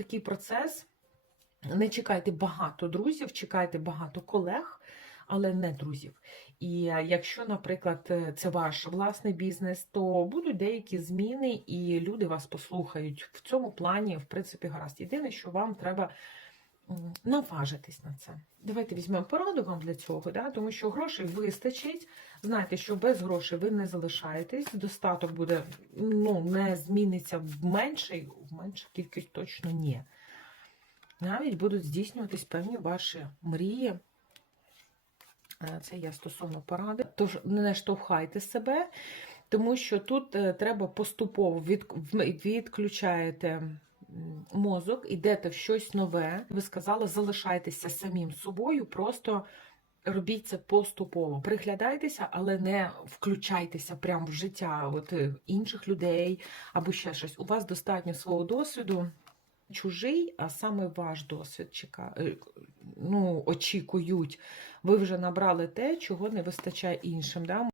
такий процес. Не чекайте багато друзів, чекайте багато колег, але не друзів. І е, якщо, наприклад, е, це ваш власний бізнес, то будуть деякі зміни, і люди вас послухають. В цьому плані, в принципі, гаразд. Єдине, що вам треба наважитись на це. Давайте візьмемо пораду вам для цього, да? тому що грошей вистачить. Знайте, що без грошей ви не залишаєтесь, достаток буде, ну, не зміниться в менший, в менша кількість точно ні. Навіть будуть здійснюватись певні ваші мрії. Е, Це я стосовно поради. Тож не штовхайте себе, тому що тут е, треба поступово від, відключаєте мозок, ідете в щось нове. Ви сказали, залишайтеся самим собою, просто робіть це поступово. Приглядайтеся, але не включайтеся прямо в життя от, е, інших людей або ще щось. У вас достатньо свого досвіду. Чужий, а саме ваш досвід чека... е, ну, очікують. Ви вже набрали те, чого не вистачає іншим. Да?